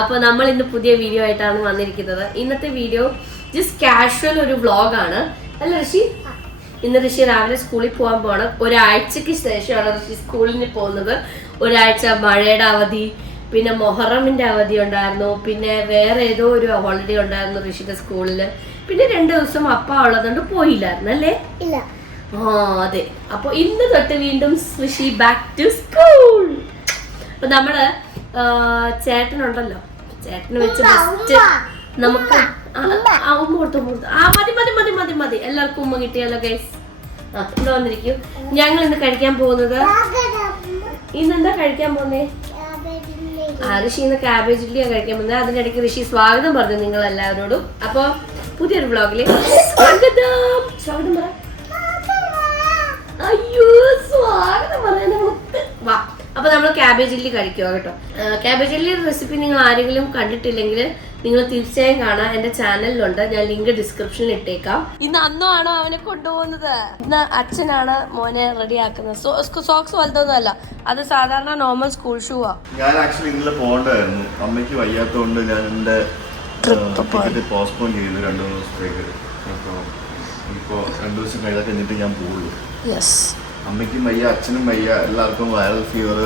അപ്പോൾ നമ്മൾ ഇന്ന് പുതിയ വീഡിയോ ആയിട്ടാണ് വന്നിരിക്കുന്നത്. ഇന്നത്തെ വീഡിയോ ജസ്റ്റ് കാഷ്വൽ ഒരു വ്ളോഗാണ് അല്ല ഋഷി? ഇന്ന് ഋഷി രാവിലെ സ്കൂളിൽ പോകാൻ പോകണം ഒരാഴ്ചക്ക് ശേഷമാണ് ഋഷി സ്കൂളിന് പോകുന്നത്. ഒരാഴ്ച മഴയുടെ അവധി പിന്നെ മൊഹറമിന്റെ അവധി ഉണ്ടായിരുന്നു. പിന്നെ വേറെ ഏതോ ഒരു ഹോളിഡേ ഉണ്ടായിരുന്നു ഋഷിയുടെ സ്കൂളിൽ പിന്നെ രണ്ടു ദിവസം അപ്പ ഉള്ളതുകൊണ്ട് പോയില്ലായിരുന്നു അല്ലേ? ഇല്ല. ആ അതെ. അപ്പൊ ഇന്ന് തൊട്ട് വീണ്ടും ഋഷി ബാക്ക് ടു സ്കൂൾ അപ്പൊ നമ്മൾ ചേട്ടനുണ്ടല്ലോ. ചേട്ടന് വെച്ച് ബെസ്റ്റ് നമുക്ക് ആ, ആ, ഉമ്മ. കൊടുത്തു ഉമ്മ കൊടുത്തു. ആ മതി മതി മതി മതി മതി. എല്ലാവർക്കും ഉമ്മ കിട്ടിയല്ലോ ഗൈസ് ആ ഇവിടെ വന്നിരിക്കും. ഞങ്ങൾ ഇന്ന് കഴിക്കാൻ പോകുന്നത് ഇന്ന് എന്താ കഴിക്കാൻ പോകുന്നേ? ആ ഋഷി ഇന്ന് കാബേജ് ഇഡ്ഡലിയാണ് കഴിക്കാൻ പോകുന്നത്. അതിനിടയ്ക്ക് ഋഷി സ്വാഗതം പറഞ്ഞു നിങ്ങൾ എല്ലാവരോടും അപ്പൊ പുതിയൊരു വ്ളോഗിൽ സ്വാഗതം. സ്വാഗതം പറ. അയ്യോ സ്വാഗതം പറയാൻ വാ. അപ്പൊ നമ്മൾ ക്യാബേജ് ഇല്ലി കഴിക്കുക കേട്ടോ. ക്യാബേജ് ഇല്ലി റെസിപ്പി നിങ്ങൾ ആരെങ്കിലും കണ്ടിട്ടില്ലെങ്കിൽ നിങ്ങൾ തീർച്ചയായും കാണാം. എന്റെ ചാനലിലുണ്ട്. ഞാൻ ലിങ്ക് ഡിസ്ക്രിപ്ഷനിൽ ഇട്ടേക്കാം. ഇന്ന് അന്നോ ആണോ അവനെ കൊണ്ടുപോകുന്നത്? ഇന്ന് അച്ഛനാണ് മോനെ റെഡി ആക്കുന്നത്. സോക്സ് വലുതൊന്നുമല്ല. അത് സാധാരണ നോർമൽ സ്കൂൾ ഷൂ ആ. ഞാൻ ആക്ച്വലി ഇന്നലെ പോകണ്ടായിരുന്നു. അമ്മയ്ക്ക് വയ്യാത്തതുകൊണ്ട് ഞാൻ എന്റെ പോസ്റ്റ്പോൺ ചെയ്തു രണ്ടു ദിവസത്തേക്ക്. അപ്പോൾ ഇപ്പോൾ രണ്ടു ദിവസം കഴിഞ്ഞാൽ കഴിഞ്ഞിട്ട് ഞാൻ പോകുള്ളൂ യെസ് അമ്മയ്ക്കും വയ്യ അച്ഛനും വയ്യ എല്ലാവർക്കും വൈറൽ ഫീവർ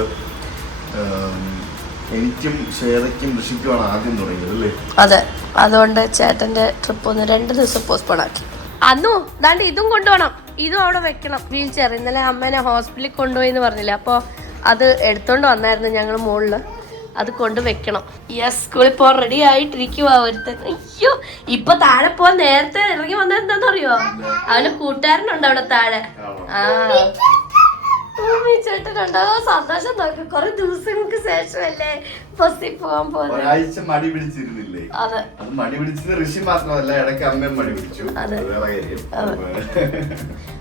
എനിക്കും ശ്വേതയ്ക്കും ഋഷിക്കുമാണ് ആദ്യം തുടങ്ങിയത് അല്ലേ? അതെ അതുകൊണ്ട് ചേട്ടന്റെ ട്രിപ്പ് ഒന്ന് രണ്ട് ദിവസം പോസ്റ്റ്പോൺ ആക്കി. അന്നു ദാണ്ട് ഇതും കൊണ്ടുപോകണം ഇതും അവിടെ വെക്കണം. വീൽ ചെയർ ഇന്നലെ അമ്മേനെ ഹോസ്പിറ്റലിൽ കൊണ്ടുപോയി എന്ന് പറഞ്ഞില്ലേ അപ്പോൾ അത് എടുത്തോണ്ട് വന്നായിരുന്നു ഞങ്ങൾ മുകളിൽ അത് കൊണ്ട് വെക്കണം. യെസ് സ്കൂളിൽ പോ റെഡി ആയിട്ടിരിക്കുവാ ഒരുത്തൻ. അയ്യോ ഇപ്പൊ താഴെ പോവാൻ നേരത്തെ ഇറങ്ങി വന്നത് എന്താന്ന് അറിയോ അവന് കൂട്ടുകാരനുണ്ട് അവിടെ താഴെ. ആ. ചേട്ടനുണ്ടോ സന്തോഷം നോക്ക്. കൊറേ ദിവസങ്ങൾക്ക് ശേഷമല്ലേ ബസ്സിൽ പോവാൻ പോകുന്നത്. മടി പിടിച്ചിരുന്നില്ലേ? അതെ. മടി പിടിച്ചത് ഋഷി മാത്രമല്ല ഇടയ്ക്ക് അമ്മയും മടി പിടിച്ചു. അതെ.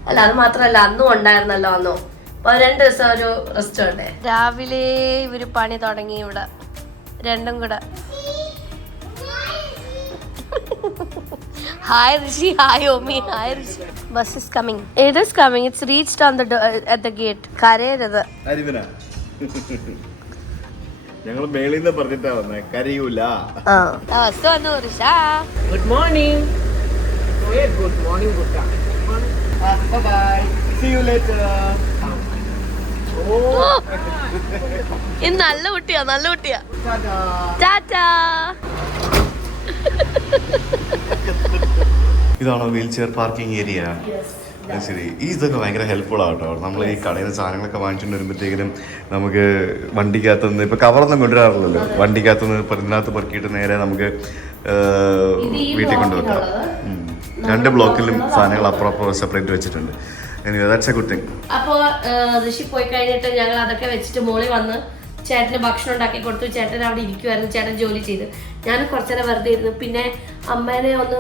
അല്ല അത് മാത്രല്ല അന്നും ഉണ്ടായിരുന്നല്ലോ അന്നും. രണ്ട് ദിവസം ഒരു റെസ്റ്റ് ഉണ്ട്? രാവിലെ ഇവർ പണി തുടങ്ങി ഇവിടെ. രണ്ടും കൂടെ. Hi Rishi hi Omi hi Rishi. Bus is coming it is coming it's reached on the at the gate കരയരുത്. അരിവിന ഞങ്ങൾ മേളിന്ന് പറഞ്ഞിട്ടാ വന്നേ. കരയൂല. ആ. ബസ് വന്നു Risha. Good morning good morning good bye bye see you later ഇത് നല്ല കുട്ടിയാ നല്ല കുട്ടിയാ. ചാറ്റാ ഇതാണോ വീൽ ചെയർ പാർക്കിംഗ് ഏരിയ? ശരി. ഈ ഇതൊക്കെ ഭയങ്കര ഹെൽപ്ഫുൾ ആട്ടോ. നമ്മൾ ഈ കടയിൽ നിന്ന് സാധനങ്ങളൊക്കെ വാങ്ങിച്ചുകൊണ്ട് വരുമ്പോഴത്തേക്കിനും നമുക്ക് വണ്ടിക്കകത്ത് നിന്ന് ഇപ്പൊ കവറൊന്നും കൊണ്ടുവരാറില്ലല്ലോ. വണ്ടിക്കകത്ത് നിന്ന് ഇപ്പൊ ഇതിനകത്ത് പെറുക്കിയിട്ട് നേരെ നമുക്ക് വീട്ടിൽ കൊണ്ടുവെക്കാം. രണ്ട് ബ്ലോക്കിലും സാധനങ്ങൾ അപ്പുറം അപ്പുറം സെപ്പറേറ്റ് വെച്ചിട്ടുണ്ട്. ദാറ്റ്സ് എ ഗുഡ് തിങ് അപ്പോ ഋഷി പോയി കഴിഞ്ഞിട്ട് ഞങ്ങൾ അതൊക്കെ വെച്ചിട്ട് മോളി വന്ന് ചേട്ടന് ഭക്ഷണം ഉണ്ടാക്കി കൊടുത്തു. ചേട്ടൻ അവിടെ ഇരിക്കുമായിരുന്നു ചേട്ടൻ ജോലി ചെയ്ത്. ഞാൻ കുറച്ചേരം വെറുതെ ഇരുന്നു. പിന്നെ അമ്മേനെ ഒന്ന്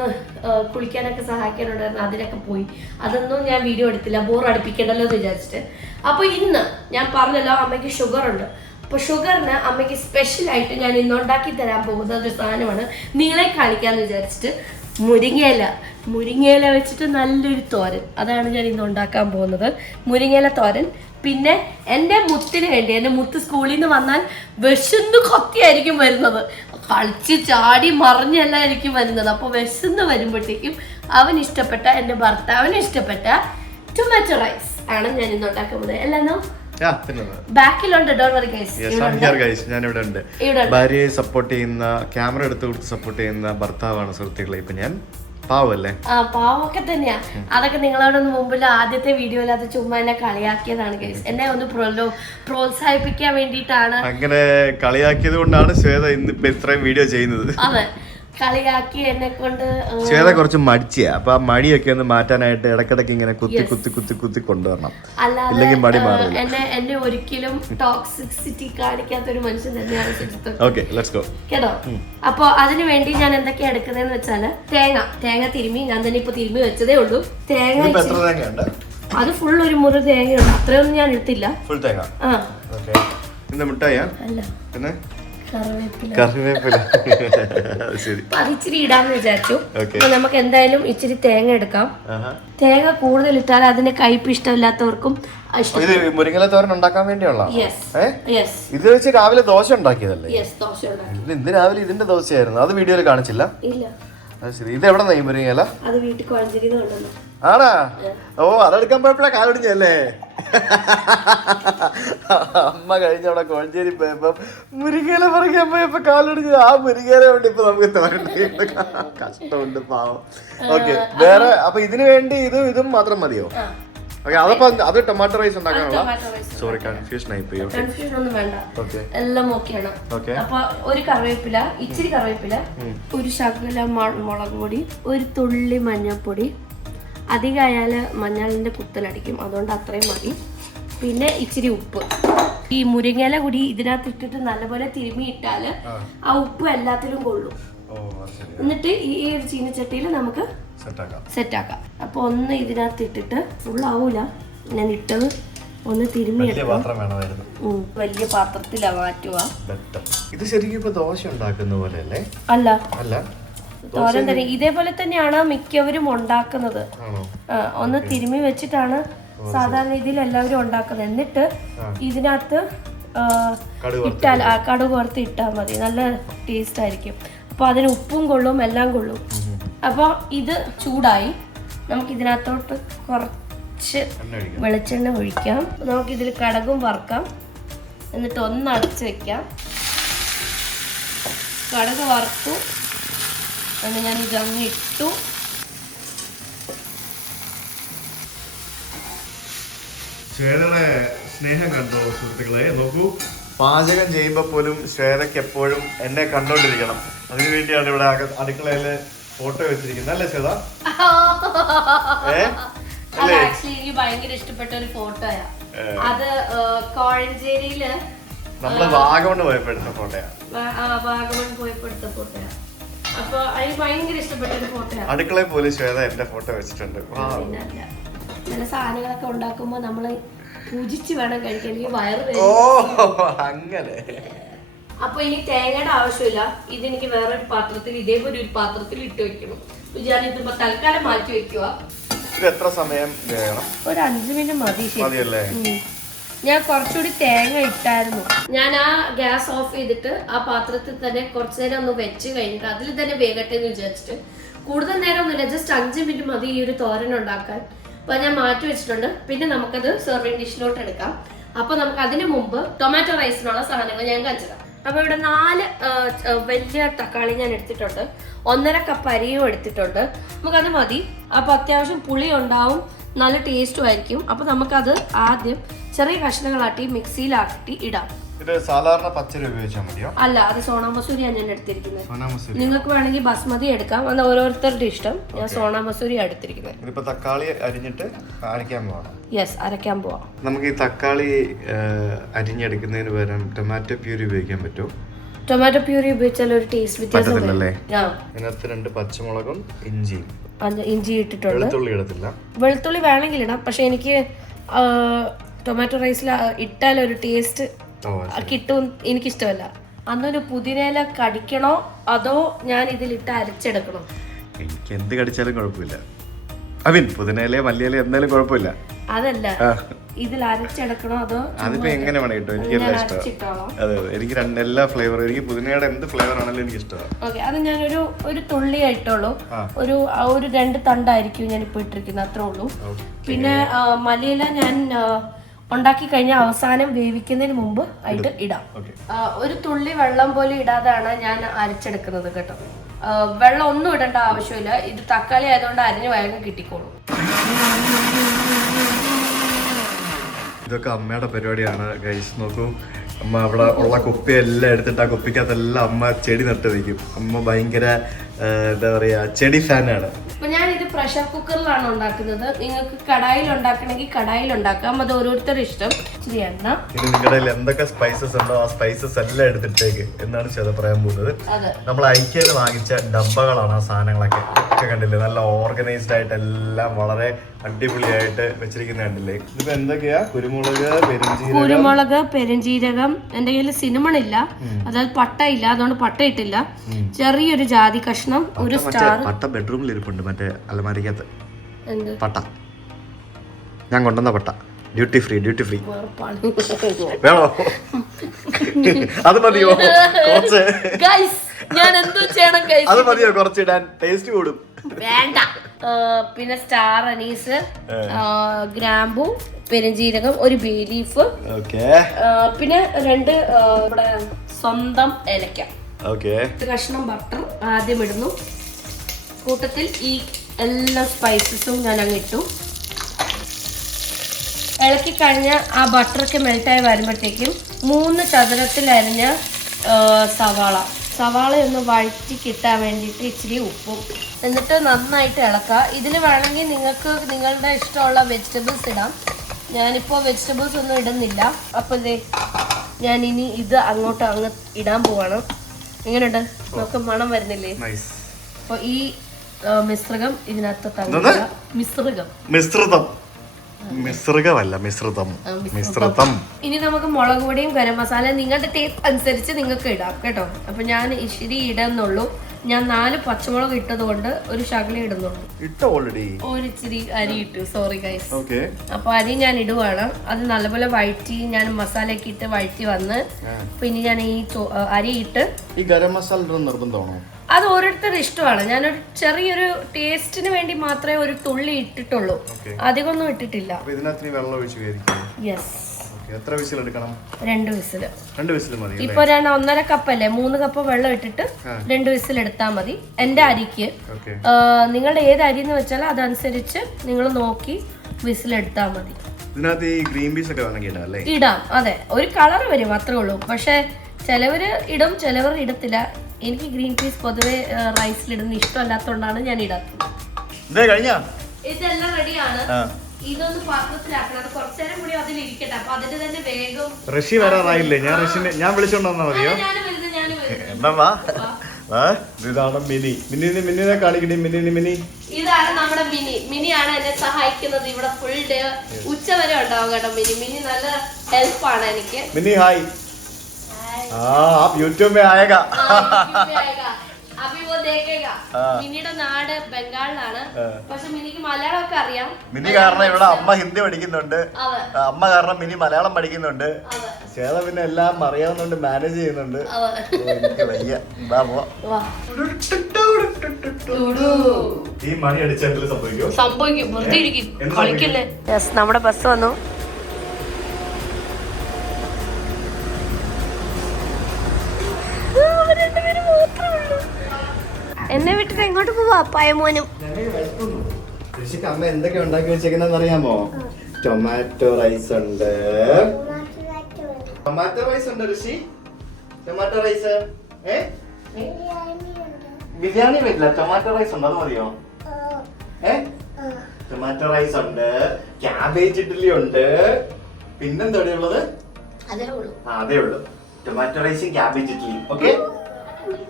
കുളിക്കാനൊക്കെ സഹായിക്കാനുണ്ടായിരുന്നു. അതിനൊക്കെ പോയി. അതൊന്നും ഞാൻ വീഡിയോ എടുത്തില്ല. ബോർ അടുപ്പിക്കണ്ടല്ലോ എന്ന് വിചാരിച്ചിട്ട്. അപ്പോൾ ഇന്ന് ഞാൻ പറഞ്ഞല്ലോ അമ്മയ്ക്ക് ഷുഗർ ഉണ്ട്. അപ്പോൾ ഷുഗറിന് അമ്മയ്ക്ക് സ്പെഷ്യലായിട്ട് ഞാൻ ഇന്ന് ഉണ്ടാക്കി തരാൻ പോകുന്ന ഒരു സാധനമാണ്. നിങ്ങളെ കാണിക്കാന്ന് വിചാരിച്ചിട്ട് മുരിങ്ങയില. മുരിങ്ങയില വെച്ചിട്ട് നല്ലൊരു തോരൻ. അതാണ് ഞാൻ ഇന്ന് ഉണ്ടാക്കാൻ പോകുന്നത്. മുരിങ്ങയില തോരൻ. പിന്നെ എന്റെ മുത്തിന് വേണ്ടി എന്റെ മുത്ത് സ്കൂളിൽ നിന്ന് വന്നാൽ വിശന്ന് കൊത്തിയായിരിക്കും വരുന്നത്. കളിച്ച് ചാടി മറിഞ്ഞല്ലായിരിക്കും വരുന്നത്. അപ്പോൾ വിശന്ന് വരുമ്പോഴത്തേക്കും അവൻ ഇഷ്ടപ്പെട്ട എന്റെ ഭർത്താവിന് ഇഷ്ടപ്പെട്ട ടൊമാറ്റോ റൈസ് ആണ് ഞാൻ ഇന്ന് ഉണ്ടാക്കാൻ പോകുന്നത്. അല്ലാന്നോ ബാക്കിലുണ്ട് ഉണ്ട്. ഭാര്യയെ സപ്പോർട്ട് ചെയ്യുന്ന ക്യാമറ എടുത്ത് കൊടുത്ത് സപ്പോർട്ട് ചെയ്യുന്ന ഭർത്താവാണ് സുഹൃത്തുക്കളെ ഇപ്പൊ ഞാൻ പാവല്ലേ ആ പാവൊക്കെ തന്നെയാ. അതൊക്കെ നിങ്ങളോടൊന്ന് മുമ്പിൽ ആദ്യത്തെ വീഡിയോയിൽ അത് ചുമ്മാ എന്നെ കളിയാക്കിയതാണ് ഗൈസ് എന്നെ ഒന്ന് പ്രോത്സാഹിപ്പിക്കാൻ വേണ്ടിയിട്ടാണ്. അങ്ങനെ കളിയാക്കിയത് കൊണ്ടാണ് ശ്വേത ഇന്നിപ്പോ ഇത്രയും വീഡിയോ ചെയ്യുന്നത്. അതെ. കളിയാക്കി എന്നെ കൊണ്ട് ശ്വേത കുറച്ച് മടിച്ചാ അപ്പൊ ആ മടിയൊക്കെ ഒന്ന് മാറ്റാനായിട്ട് ഇടക്കിടക്ക് ഇങ്ങനെ കുത്തി കുത്തി കുത്തി കുത്തി കൊണ്ടുവരണം. അല്ലെങ്കിൽ ഇല്ലെങ്കിൽ മടി മാറില്ല എന്നെ എന്നെ ഒരിക്കലും ടോക്സിസിറ്റി കാണിക്കാത്ത ഒരു മനുഷ്യൻ തന്നെയാണ് ഓക്കെ ലെറ്റ്സ് ഗോ കേട്ടോ? അപ്പൊ അതിനു വേണ്ടി ഞാൻ എന്തൊക്കെയാ എടുക്കുന്നതെന്ന് വെച്ചാൽ തേങ്ങ. തേങ്ങ തിരുമി ഞാൻ തന്നെ ഇപ്പൊ തിരുമി വെച്ചതേ ഉള്ളൂ. തേങ്ങ അത് ഫുൾ ഒരു മുറി തേങ്ങയുണ്ട്. അത്രയൊന്നും ഞാൻ എടുത്തില്ല. ഫുൾ തേങ്ങ? ആ. പിന്നെ? കറിവേപ്പില. ശരി. അത് ഇച്ചിരി ഇടാന്ന് വിചാരിച്ചു. അപ്പൊ നമുക്ക് എന്തായാലും ഇച്ചിരി തേങ്ങ എടുക്കാം. തേങ്ങ കൂടുതൽ ഇട്ടാൽ അതിന്റെ കയ്പ് ഇഷ്ടമില്ലാത്തവർക്കും ഇഷ്ടം ഇത് മുരിങ്ങല തോരൻ ഉണ്ടാക്കാൻ വേണ്ടിയുള്ള ഇത് വെച്ച് രാവിലെ ദോശ ഉണ്ടാക്കിയതല്ലേ? ഇന്ന് രാവിലെ ഇതിന്റെ ദോശയായിരുന്നു. അത് വീഡിയോയിൽ കാണിച്ചില്ല. അത് ശരി. ഇത് എവിടെ നെയ്യും മുരിങ്ങല അത് വീട്ടിൽ കുഴഞ്ചിരിക്കുന്നുണ്ടല്ലോ ആണാ? ഓ അതെടുക്കാൻ പോയപ്പോഴാ കാലൊടിഞ്ഞല്ലേ അമ്മ കഴിഞ്ഞവിടെ കോഴഞ്ചേരി പോയപ്പോ മുരിങ്ങയില പറിക്കാൻ പോയപ്പോ കാലൊടിഞ്ഞത്. ആ മുരിങ്ങയില വേണ്ടി ഇപ്പൊ നമുക്ക് തോരണ്ട്. കഷ്ടമുണ്ട് പാവം. ഓക്കെ വേറെ അപ്പൊ ഇതിനു വേണ്ടി ഇതും ഇതും മാത്രം മതിയോ? ഓക്കെ അതപ്പോ അത് ടൊമാറ്റോ റൈസ് ഉണ്ടാക്കാനുള്ള സോറി കൺഫ്യൂഷൻ ആയി പോയി. കൺഫ്യൂഷൻ ഒന്നും വേണ്ട. എല്ലാം ഓക്കെയാണ് ഓക്കെ അപ്പൊ ഒരു കറിവേപ്പില ഇച്ചിരി കറിവേപ്പില ഒരു ശകല മുളക് പൊടി ഒരു തുള്ളി മഞ്ഞൾപ്പൊടി അധികമായാൽ മഞ്ഞളിന്റെ കുത്തലടിക്കും. അതുകൊണ്ട് അത്രയും മതി. പിന്നെ ഇച്ചിരി ഉപ്പ്. ഈ മുരിങ്ങയില കൂടി ഇതിനകത്ത് ഇട്ടിട്ട് നല്ലപോലെ തിരുമ്മി ഇട്ടാൽ ആ ഉപ്പ് എല്ലാത്തിലും കൊള്ളും. എന്നിട്ട് ഈ ഒരു ചീനച്ചട്ടിയിൽ നമുക്ക് സെറ്റാക്കാം. അപ്പൊ അപ്പോൾ ഒന്ന് ഇതിനകത്ത് ഇട്ടിട്ട് ഫുള്ളാവൂല ഞാൻ ഇട്ടത് ഒന്ന് തിരുമ്മി വലിയ പാത്രത്തിലാ മാറ്റുക. ഇത് ശരിക്കും ഇപ്പൊ ദോശ ഉണ്ടാക്കുന്ന പോലെ അല്ലേ അല്ല. അല്ല. തോരൻ തന്നെ. ഇതേപോലെ തന്നെയാണ് മിക്കവരും ഉണ്ടാക്കുന്നത്. ഒന്ന് തിരുമ്മി വെച്ചിട്ടാണ് സാധാരണ രീതിയിൽ എല്ലാവരും ഉണ്ടാക്കുന്നത്. എന്നിട്ട് ഇതിനകത്ത് ഇട്ടാൽ കടുക് വറുത്ത് ഇട്ടാൽ മതി. നല്ല ടേസ്റ്റ് ആയിരിക്കും. അപ്പോൾ അതിന് ഉപ്പും കൊള്ളും എല്ലാം കൊള്ളും. അപ്പോൾ ഇത് ചൂടായി. നമുക്ക് ഇതിനകത്തോട്ട് കുറച്ച് വെളിച്ചെണ്ണ ഒഴിക്കാം. നമുക്ക് ഒഴിക്കാം നമുക്കിതിൽ കടകും വറുക്കാം. എന്നിട്ട് ഒന്ന് അടച്ച് വെക്കാം. കടക് വറുത്തു. എന്നിട്ട് ഞാൻ ഇതങ്ങ് ഇട്ടു. ശ്വേതയുടെ സ്നേഹം കണ്ടോ സുഹൃത്തുക്കളെ? നോക്കൂ. പാചകം ചെയ്യുമ്പോൾ പോലും ശ്വേതയ്ക്ക് എപ്പോഴും എന്നെ കണ്ടോണ്ടിരിക്കണം. അതിനുവേണ്ടിയാണ് ഇവിടെ അടുക്കളയിൽ ഫോട്ടോ വെച്ചിരിക്കുന്നത്. അല്ലേ ശ്വേത? ആക്ച്വലി എനിക്ക് ഭയങ്കര ഇഷ്ടപ്പെട്ട ഒരു ഫോട്ടോയാ. അത് കോഴഞ്ചേരിയിൽ നമ്മൾ വാഗമണ് പോയപ്പോഴത്തെ ഫോട്ടോയാ. ആ, വാഗമൺ പോയപ്പോഴത്തെ ഫോട്ടോയാ. അപ്പൊ എനിക്ക് ഭയങ്കര ഇഷ്ടപ്പെട്ട ഒരു ഫോട്ടോയാ. അടുക്കളയിൽ പോലും ശ്വേത എന്റെ ഫോട്ടോ വെച്ചിട്ടുണ്ട്. ചില സാധനങ്ങളൊക്കെ ഉണ്ടാക്കുമ്പോ നമ്മൾ പൂജിച്ച് വേണം കഴിക്കാൻ ഈ വയറ് ഓ അങ്ങനെ. അപ്പൊ ഇനി തേങ്ങയുടെ ആവശ്യമില്ല. ഇതെനിക്ക് വേറൊരു പാത്രത്തിൽ ഇതേപോലെ ഒരു പാത്രത്തിൽ ഇട്ട് വെക്കണം. തൽക്കാലം മാറ്റി വെക്കുക ഇത് എത്ര സമയം വേണം? ഒരു അഞ്ചു മിനിറ്റ് മതി ശരി. മതിയല്ലേ. ഞാൻ കുറച്ചുകൂടി തേങ്ങ ഇട്ടായിരുന്നു. ഞാൻ ആ ഗ്യാസ് ഓഫ് ചെയ്തിട്ട് ആ പാത്രത്തിൽ തന്നെ കുറച്ചു നേരം ഒന്ന് വെച്ച് കഴിഞ്ഞിട്ട് അതിൽ തന്നെ വേഗട്ടെ എന്ന് വിചാരിച്ചിട്ട് കൂടുതൽ നേരം ഒന്നുമില്ല ജസ്റ്റ് അഞ്ച് മിനിറ്റ് മതി ഈ ഒരു തോരൻ ഉണ്ടാക്കാൻ. അപ്പൊ ഞാൻ മാറ്റി വെച്ചിട്ടുണ്ട്. പിന്നെ നമുക്കത് സെർവിങ് ഡിഷിലോട്ട് എടുക്കാം. അപ്പൊ നമുക്ക് അതിന് മുമ്പ് ടൊമാറ്റോ റൈസിനുള്ള സാധനങ്ങൾ ഞാൻ കാണിച്ചതാണ് അപ്പൊ ഇവിടെ നാല് വലിയ തക്കാളി ഞാൻ എടുത്തിട്ടുണ്ട്. ഒന്നര കപ്പ് അരിയും എടുത്തിട്ടുണ്ട്. നമുക്കത് മതി. അപ്പൊ അത്യാവശ്യം പുളി ഉണ്ടാവും നല്ല ടേസ്റ്റും ആയിരിക്കും. അപ്പൊ നമുക്കത് ആദ്യം ചെറിയ കഷ്ണങ്ങളാട്ടി മിക്സിയിലാക്കി ഇടാം. ഇത് സാധാരണ പച്ചരി ഉപയോഗിച്ചാൽ മതിയോ? അല്ല അത് സോണാ മസൂരി ഞാൻ എടുത്തിരിക്കുന്നത് നിങ്ങൾക്ക് വേണമെങ്കിൽ ബസ്മതി എടുക്കാം. അത് ഓരോരുത്തരുടെ ഇഷ്ടം. ഞാൻ സോണാ മസൂരി എടുത്തിരിക്കുന്നത് ഇതിപ്പോ തക്കാളി അരിഞ്ഞിട്ട് അരയ്ക്കാൻ പോകണം യെസ് അരക്കാൻ പോവാം. നമുക്ക് ഈ തക്കാളി അരിഞ്ഞെടുക്കുന്നതിന് പകരം ടൊമാറ്റോ പ്യൂരി ഉപയോഗിക്കാൻ പറ്റുമോ ടൊമാറ്റോ പ്യൂരി ഉപയോഗിച്ചാൽ ഒരു ടേസ്റ്റ് വ്യത്യാസം ആ. രണ്ട് പച്ചമുളകും ഇഞ്ചിയും. ഇഞ്ചി ഇട്ടിട്ടുണ്ട്. വെളുത്തുള്ളി ഇടത്തില്ല. വെളുത്തുള്ളി വേണമെങ്കിൽ ഇടാം. പക്ഷെ എനിക്ക് ടൊമാറ്റോ റൈസിൽ ഇട്ടാൽ ഒരു ടേസ്റ്റ് കിട്ടും എനിക്കിഷ്ടമല്ല. അന്നൊരു പുതിനയില കടിക്കണോ അതോ ഞാൻ ഇതിലിട്ട് അരച്ചെടുക്കണോ? എനിക്ക് എന്ത് കടിച്ചാലും കുഴപ്പമില്ല. മീൻ പുതിനയില മല്ലിയില എന്തായാലും കുഴപ്പമില്ല. അതല്ല ആ, ഇതിൽ അരച്ചെടുക്കണോ അതോ അതിപ്പോ എങ്ങനെ വേണം കിട്ടും? എനിക്ക് ഞാൻ എല്ലാം ഇഷ്ടമാണ് അരച്ചിട്ടോളാം അതെ അതെ. എനിക്ക് രണ്ട് എല്ലാ ഫ്ലേവറും എനിക്ക് പുതിനയുടെ എന്ത് ഫ്ലേവർ ആണെങ്കിലും എനിക്ക് ഇഷ്ടമാണ് ഓക്കെ അത് ഞാനൊരു ഒരു തുള്ളി രണ്ട് തണ്ടായിരിക്കും ഞാൻ ഇപ്പൊ ഇട്ടിരിക്കുന്നത് അത്രേ ഉള്ളൂ. പിന്നെ മലയില ഞാൻ ഉണ്ടാക്കി കഴിഞ്ഞാൽ അവസാനം വേവിക്കുന്നതിന് മുമ്പ് ആയിട്ട് ഇടാം. ഒരു തുള്ളി വെള്ളം പോലും ഇടാതാണ് ഞാൻ അരച്ചെടുക്കുന്നത് കേട്ടോ. വെള്ളം ഒന്നും ഇടേണ്ട ആവശ്യമില്ല. ഇത് തക്കാളി ആയതുകൊണ്ട് അരിഞ്ഞ് വയങ്ങ് കിട്ടിക്കോളും. ഇതൊക്കെ അമ്മയുടെ പരിപാടിയാണ്. ഗൈസ് നോക്കൂ. അമ്മ അവിടെ ഉള്ള കുപ്പിയെല്ലാം എടുത്തിട്ട് ആ കുപ്പിക്കകത്തെല്ലാം അമ്മ ചെടി നട്ട് വയ്ക്കും അമ്മ ഭയങ്കര എന്താ പറയുക ചെടി ഫാനാണ് പ്രഷർ കുക്കറിലാണ് ഉണ്ടാക്കുന്നത്. നിങ്ങൾക്ക് കടായിൽ ഉണ്ടാക്കണമെങ്കിൽ കടായിൽ ഉണ്ടാക്കാം. അത് ഓരോരുത്തരുടെ ഇഷ്ടം. ഇച്ചിരി എണ്ണ ഇനി നിങ്ങളുടെ കയ്യിൽ എന്തൊക്കെ സ്പൈസസ് ഉണ്ടോ ആ സ്പൈസസ് എല്ലാം എടുത്തിട്ടേക്ക് എന്നാണ് ചെയ്ത് പറയാൻ പോകുന്നത്. അതെ. നമ്മൾ ഐക്യയിൽ വാങ്ങിച്ച ഡബ്ബകളാണ് ആ സാധനങ്ങളൊക്കെ. ഒക്കെ കണ്ടില്ലേ? നല്ല ഓർഗനൈസ്ഡ് ആയിട്ട് എല്ലാം വളരെ അടിപൊളിയായിട്ട് വെച്ചിരിക്കുന്ന കണ്ടില്ലേ? ഇതിപ്പോ എന്തൊക്കെയാ? കുരുമുളക് പെരുംജീരകം. കുരുമുളക് പെരുംജീരകം എന്റെ കയ്യിൽ സിനിമൺ ഇല്ല അതായത് പട്ട ഇല്ല അതുകൊണ്ട് പട്ട ഇട്ടില്ല. ചെറിയൊരു ജാതി കഷ്ണം ഒരു മറ്റേ സ്റ്റാർ പട്ട ബെഡ്റൂമിൽ ഇരിപ്പുണ്ട് മറ്റേ അലമാരിക്കകത്ത്. എന്ത്? പട്ട. ഞാൻ കൊണ്ടുവന്ന പട്ട. ഡ്യൂട്ടി ഫ്രീ ഡ്യൂട്ടി ഫ്രീ വേണോ? അത് മതിയോ? കുറച്ച്. ഞാൻ എന്തോ ചെയ്യണം അത് മതിയോ? കുറച്ച് ഇടാൻ ടേസ്റ്റ് കൂടും. വേണ്ട. പിന്നെ സ്റ്റാർ അനീസ് ഗ്രാമ്പു പെരുംജീരകം ഒരു ബേ ലീഫ് ഓക്കെ. പിന്നെ രണ്ട് നമ്മുടെ സ്വന്തം ഏലക്ക. ഓക്കെ. കഷ്ണം ബട്ടർ ആദ്യം ഇടുന്നു. കൂട്ടത്തിൽ ഈ എല്ലാ സ്പൈസസും ഞാൻ അങ്ങ് ഇട്ടു. ഇളക്കി കഴിഞ്ഞ് ആ ബട്ടറൊക്കെ മെൽറ്റായി വരുമ്പോഴത്തേക്കും മൂന്ന് ചതുരത്തിൽ അരിഞ്ഞ ആ, സവാള. സവാള ഒന്ന് വഴറ്റി കിട്ടാൻ വേണ്ടിയിട്ട് ഇച്ചിരി ഉപ്പും. എന്നിട്ട് നന്നായിട്ട് ഇളക്കുക. ഇതിൽ വേണമെങ്കിൽ നിങ്ങൾക്ക് നിങ്ങളുടെ ഇഷ്ടമുള്ള വെജിറ്റബിൾസ് ഇടാം. ഞാനിപ്പോൾ വെജിറ്റബിൾസ് ഒന്നും ഇടുന്നില്ല. അപ്പോൾ ഇതേ ഞാൻ ഇനി ഇത് അങ്ങോട്ട് അങ്ങ് ഇടാൻ പോവാണ്. എങ്ങനെയുണ്ട്? നമുക്ക് മണം വരുന്നില്ലേ? അപ്പോൾ ഈ മിശ്രകം ഇതിനകത്ത് തന്നെ മിശ്രകം? മിശ്രിതം. മിശ്രിതമല്ല മിശ്രിതം. മിശ്രിതം. ഇനി നമുക്ക് മുളക് പൊടിയും ഗരം മസാല നിങ്ങളുടെ ടേസ്റ്റ് അനുസരിച്ച് നിങ്ങൾക്ക് ഇടാം കേട്ടോ. അപ്പൊ ഞാൻ ഇശിരി ഇടുന്നുള്ളൂ. ഞാൻ നാല് പച്ചമുളക് ഇട്ടത് കൊണ്ട് ഒരു ശകലം ഇടുന്നുള്ളൂ. ഇട്ട ഓൾറെഡി അരി ഇട്ടു സോറി ഗൈസ് ഓക്കെ അപ്പൊ അരി ഞാൻ ഇടുവാണ്. അത് നല്ലപോലെ വഴറ്റി ഞാൻ മസാലയൊക്കെ ഇട്ട് വഴറ്റി വന്ന് പിന്നെ ഞാൻ ഈ അരി ഇട്ട് ഈ ഗരം മസാല നിർബന്ധമാണോ? അത് ഓരോരുത്തരുടെ ഇഷ്ടമാണ്. ഞാനൊരു ചെറിയൊരു ടേസ്റ്റിന് വേണ്ടി മാത്രമേ ഒരു തുള്ളി ഇട്ടിട്ടുള്ളൂ. അധികമൊന്നും ഇട്ടിട്ടില്ല. യെസ് എത്ര വിസിൽ എടുക്കണം? രണ്ട് വിസിൽ രണ്ട് വിസിൽ മതി അല്ലേ? ഇപ്പൊ ഞാൻ ഒന്നര കപ്പല്ലേ? മൂന്ന് കപ്പ് വെള്ളം ഇട്ടിട്ട്. രണ്ട് വിസിൽ എടുത്താൽ മതി. എന്റെ അരിക്ക്. നിങ്ങളുടെ ഏത് അരി എന്ന് വെച്ചാൽ അതനുസരിച്ച് നിങ്ങൾ നോക്കി വിസിൽ എടുത്താൽ മതി. ഇതിനകത്ത് ഈ ഗ്രീൻ പീസ് ഒക്കെ വേണമെങ്കിൽ ഇടാം അതെ. ഒരു കളർ വരും അത്രേ ഉള്ളൂ. പക്ഷെ ചിലവര് ഇടും ചിലവർ ഇടത്തില്ല. എനിക്ക് ഗ്രീൻ പീസ് പൊതുവെ റൈസിൽ ഇടുന്ന ഇഷ്ടമല്ലാത്തതുകൊണ്ടാണ് ഞാൻ ഇടാത്തത്. കഴിഞ്ഞാ? ഇതെല്ലാം റെഡിയാണ്. ആ. ഇതൊന്ന് പാത്രത്തിലാക്കണം. അത് കുറച്ചു നേരം കൂടി അപ്പൊ അതിന്റെ തന്നെ വേഗം ഋഷി വരാറായില്ലേ? ഞാൻ ഋഷിനെ ഞാൻ മതിയോ? ഇതാണ് മിനി. മിനിനെ മിനിനെ കാണിക്കണേ മിനിന് മിനി. ഇതാണ് നമ്മുടെ മിനി. മിനിയാണ് എന്നെ സഹായിക്കുന്നത്. ഇവിടെ ഫുൾ ഡേ ഉച്ച വരെ ഉണ്ടാവും കേട്ടോ മിനി. മിനി നല്ല ഹെൽപ്പാണ് എനിക്ക്. മിനി ഹായ് ആ आप यूट्यूब में आएगा ആ, ഇപ്പൊ ആയേഗാ. അഭി വോ ദേഖേഗാ. ആ. മിനിയുടെ നാട് ബംഗാളിലാണ് ആ. പക്ഷെ മിനിക്ക് മലയാളമൊക്കെ അറിയാം മിനി കാരണം ഇവിടെ അമ്മ ഹിന്ദി പഠിക്കുന്നുണ്ട് അതെ ആ, അമ്മ കാരണം മിനി മലയാളം പഠിക്കുന്നുണ്ട് അതെ ചേത പിന്നെ എല്ലാം അറിയാവുന്നതുകൊണ്ട് മാനേജ് ചെയ്യുന്നുണ്ട് അതെ ഓ, എനിക്ക് വയ്യ വാ, പോവാം. വാ. ടുടു. ഈ മണി അടിച്ച എന്തെങ്കിലും സംഭവിക്കും സംഭവിക്കും വെറുതെ ഇരിക്കും എന്ത് കളിക്കല്ലേ യെസ് നമ്മുടെ ബസ് വന്നു എന്നെ വിട്ടിട്ട് എങ്ങോട്ട് പോവാ പയമോനും കൃഷിക്ക് അമ്മ എന്തൊക്കെ ഉണ്ടാക്കി വെച്ചേക്കുന്ന അറിയാമോ? ടൊമാറ്റോ റൈസ് ഉണ്ട്. ടൊമാറ്റോ റൈസ് ഉണ്ട് ഋഷി? ടൊമാറ്റോ റൈസ് ഏ? ബിരിയാണി വരില്ല ടൊമാറ്റോ റൈസ് ഉണ്ട് അത് മതിയോ ഏ? ടൊമാറ്റോ റൈസ് ഉണ്ട്. ക്യാബേജ് ഇഡ്ഡലി ഉണ്ട്. പിന്നെന്താ ഉള്ളത്? അതേ ഉള്ളൂ. ആ അതേ ഉള്ളൂ. ടൊമാറ്റോ റൈസും cabbage idli okay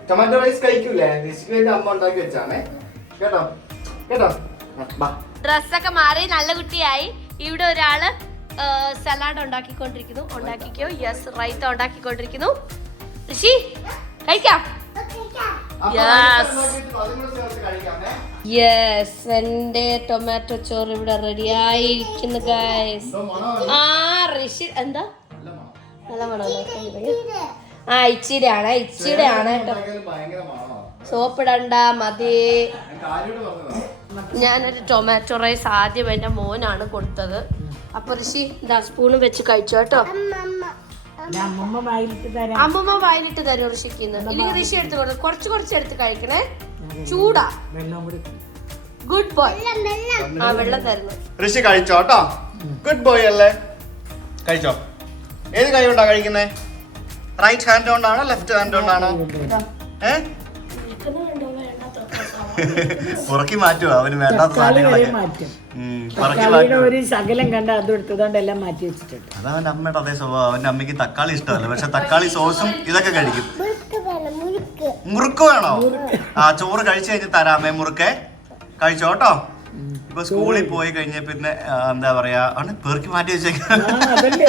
tomato rice കഴിക്കൂലേ? ഋഷിക്ക് വേണ്ടി അമ്മ ഉണ്ടാക്കി വെച്ചാണേ. കേട്ടോ? കേട്ടോ? ഡ്രസ്സൊക്കെ മാറി നല്ല കുട്ടിയായി. ഇവിടെ ഒരാൾ സലാഡ് ഉണ്ടാക്കിക്കൊണ്ടിരിക്കുന്നു. ഉണ്ടാക്കിക്കോ? യെസ് റൈത്ത ഉണ്ടാക്കിക്കൊണ്ടിരിക്കുന്നു. ഋഷി കഴിക്കാം? യെസ് എന്റെ ടൊമാറ്റോ ചോറ് ഇവിടെ റെഡി ആയിരിക്കുന്നു ഗായ്സ് ആ ഋഷി എന്താ? നല്ല മണമല്ലേ ആ ഇച്ചിരിയാണ് ഇച്ചിരിയാണ് കേട്ടോ. സോപ്പിടണ്ട മതി. ഞാനൊരു ടൊമാറ്റോ റൈസ് ആദ്യം എന്റെ മോനാണ് കൊടുത്തത്. അപ്പൊ ഋഷി ഇതാ സ്പൂണ് വെച്ച് കഴിച്ചു കേട്ടോ. അമ്മമ്മ വായിലിട്ട് തരും. ഋഷിക്ക് ഇല്ലെങ്കിൽ ഋഷി എടുത്ത് കൊടുക്കും. കുറച്ച് കുറച്ച് എടുത്ത് കഴിക്കണേ. ചൂടാ. ഗുഡ് ബോയ് ആ വെള്ളം തരുന്നു. ഋഷി കഴിച്ചോ കേട്ടോ? ഗുഡ് ബോയ് അല്ലേ? കഴിച്ചോ. ഏത് കഴിവുണ്ടാ കഴിക്കുന്നേ? റൈറ്റ് ഹാൻഡ് കൊണ്ടാണോ ലെഫ്റ്റ് ഹാൻഡ് കൊണ്ടാണോ. ഏ? പുറക്കി മാറ്റുക അവന് വേണ്ടാത്ത സാധനങ്ങളൊക്കെ. ഒരു ശകലം കണ്ട അതും എടുത്തതുകൊണ്ട് എല്ലാം മാറ്റി വെച്ചിട്ടുണ്ട്. അത് അവന്റെ അമ്മയുടെ അതേ സ്വഭാവം. അവന്റെ അമ്മയ്ക്ക് തക്കാളി ഇഷ്ടമല്ല. പക്ഷെ തക്കാളി സോസും ഇതൊക്കെ കഴിക്കും. മുറുക്ക് വേണോ ആ ചോറ് കഴിച്ചു കഴിഞ്ഞ് തരാമേ മുറുക്കെ. കഴിച്ചോട്ടോ ഇപ്പൊ സ്കൂളിൽ പോയി കഴിഞ്ഞ പിന്നെ എന്താ പറയാ ആണ് പേർക്ക് മാറ്റി വെച്ചേക്കാം പെറുക്കി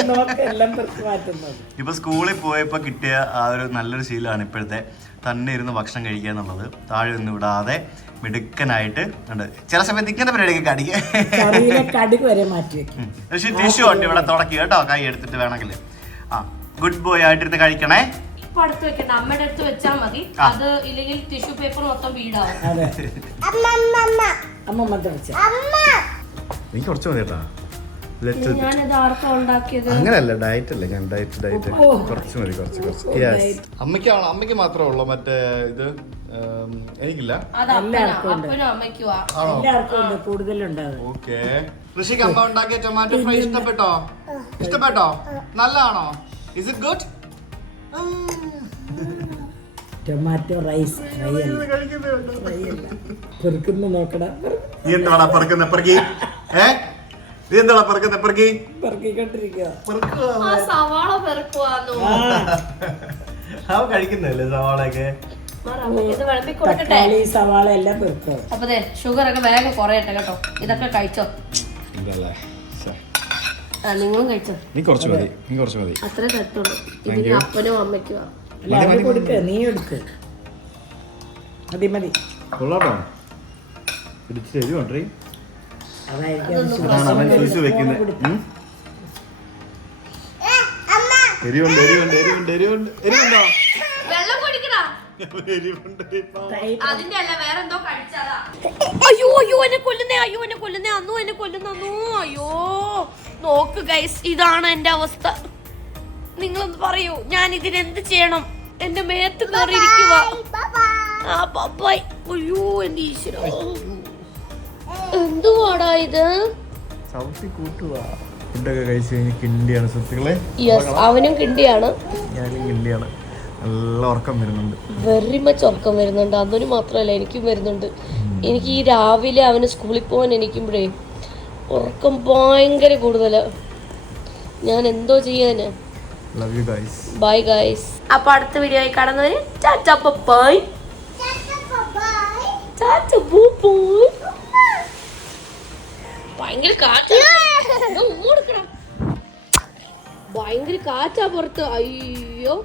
ഇപ്പൊ സ്കൂളിൽ പോയപ്പോ കിട്ടിയ ആ ഒരു നല്ലൊരു ശീലമാണ് ഇപ്പോഴത്തെ തന്നെ ഇരുന്ന് ഭക്ഷണം കഴിക്കുക എന്നുള്ളത്. താഴെ ഒന്നും വിടാതെ മിടുക്കനായിട്ട് ഉണ്ട്. ചില സമയത്ത് ഇങ്ങനെ പരിപാടിയൊക്കെ കാണിക്കുക കറിയിലെ കടുക് വരെ മാറ്റി വെക്കും. പക്ഷേ ടിഷ്യൂ ഉണ്ട് ഇവിടെ തുടക്കി കേട്ടോ കൈ എടുത്തിട്ട് വേണമെങ്കിൽ ആ ഗുഡ് ബോയ് ആയിട്ടിരുന്ന് കഴിക്കണേ. ഇപ്പൊ അടുത്ത് വെക്കണ്ട അമ്മയുടെ അടുത്ത് വെച്ചാൽ മതി. അത് ഇല്ലെങ്കിൽ ടിഷ്യൂ പേപ്പർ മൊത്തം വീടാവും. അതെ. അമ്മമ്മ വെച്ച എനിക്ക് കുറച്ച് മതി കേട്ടാ. അങ്ങനെയല്ല ഡയറ്റ് അല്ലേ? ഞാൻ ഡയറ്റ് ഡയറ്റ് കുറച്ച് മതി കുറച്ച് കുറച്ച്. യെസ് അമ്മയ്ക്കാണോ? അമ്മയ്ക്ക് മാത്രമേ ഉള്ളൂ മറ്റേ ഇത് എനിക്കില്ല. ഓക്കെ. ഋഷിക്ക് അമ്മ ഉണ്ടാക്കിയ ടൊമാറ്റോ ഫ്രൈ ഇഷ്ടപ്പെട്ടോ? ഇഷ്ടപ്പെട്ടോ? നല്ലതാണോ? Is it good tomato rice fry അല്ല. ഫ്രൈ അല്ല. പെറുക്കുന്ന നോക്കടാ. നീ എന്താടാ പറക്കുന്ന പറക്കി? ഏ? നീ എന്താടാ പറക്കുന്ന പറക്കി? പെറുക്കിക്കൊണ്ടിരിക്കുക ആ സവാള അവൻ കഴിക്കുന്നല്ലേ തക്കാളി സവാള എല്ലാം പെറുക്കുക. അപ്പൊ ദേ ഷുഗർ ഒക്കെ വേഗം കുറയട്ടെ കേട്ടോ. ഇതൊക്കെ കഴിച്ചോ? നിങ്ങളും കഴിച്ചോ? നീ കുറച്ച് മതി നീ കുറച്ച് മതി. അത്രേ തരത്തുള്ളൂ. ഇതിന് അപ്പനും അവന് കൊടുക്ക നീ എടുക്ക് മതി മതി. കൊള്ളാട്ടോ പിടിച്ച് തരുമോണ്ടേ അതായിരിക്കും അതാണ് അവൻ ചോദിച്ചു വെക്കുന്നത് എരിവുണ്ട് എരിവുണ്ട് എരിവുണ്ട് എരിവുണ്ട്. എരിവുണ്ടോ? അയ്യോ അയ്യോ എന്നെ കൊല്ലുന്നേ അയ്യോ എന്നെ കൊല്ലുന്നേ. അന്നു എന്നെ കൊല്ലുന്നു അയ്യോ നോക്ക് ഗൈസ് ഇതാണ് എന്റെ അവസ്ഥ. നിങ്ങളൊന്ന് പറയൂ ഞാൻ ഇതിനെന്ത് ചെയ്യണം? എന്റെ മേത്ത് കയറിയിരിക്കുക ആ പപ്പായ് അയ്യോ എന്റെ ഈശ്വര. എന്തുവാടാ ഇത്? ചവിട്ടി കൂട്ടുക ഫുഡൊക്കെ കഴിച്ച് കഴിഞ്ഞ് കിണ്ടിയാണ് സുഹൃത്തുക്കളെ. യെസ് അവനും കിണ്ടിയാണ്. ഞാനും കിണ്ടിയാണ്. നല്ല ഉറക്കം വരുന്നുണ്ട്. വെറി മച്ച് ഉറക്കം വരുന്നുണ്ട്. അതൊരു മാത്രമല്ല എനിക്കും വരുന്നുണ്ട്. എനിക്ക് ഈ രാവിലെ അവന് സ്കൂളിൽ പോകാൻ എനിക്കുമ്പോഴേ ഉറക്കം ഭയങ്കര കൂടുതലാണ് ഞാൻ എന്തോ ചെയ്യാന്? Love you guys bye guys അപ്പൊ അടുത്ത വീഡിയോ ആയി കാണുന്നവര് ടാറ്റ ബൈ ടാറ്റ ബൈ ഭയങ്കര കാറ്റാ. ഭയങ്കര കാറ്റാ പുറത്ത്. അയ്യോ.